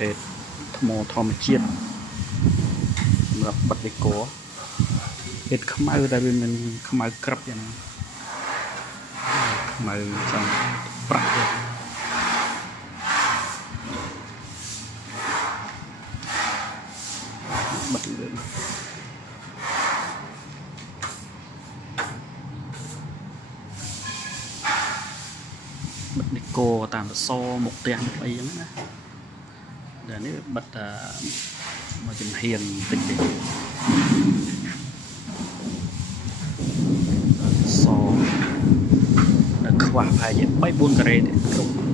ភេទថ្មធម្មជាតិសម្រាប់បិទដេក័រភេទខ្មៅតែវាមិនខ្មៅក្រឹបយ៉ាងខ្មៅចង់ប្រាក់ទេបិទលើបិទដេក័រតាមអក្សរមុខផ្ទះអីហ្នឹងណាតែនេះបិទមកចំហៀងតិចទេសនៅខ្វះប្រហែលជា 3-4 ការ៉េទេគ្រប់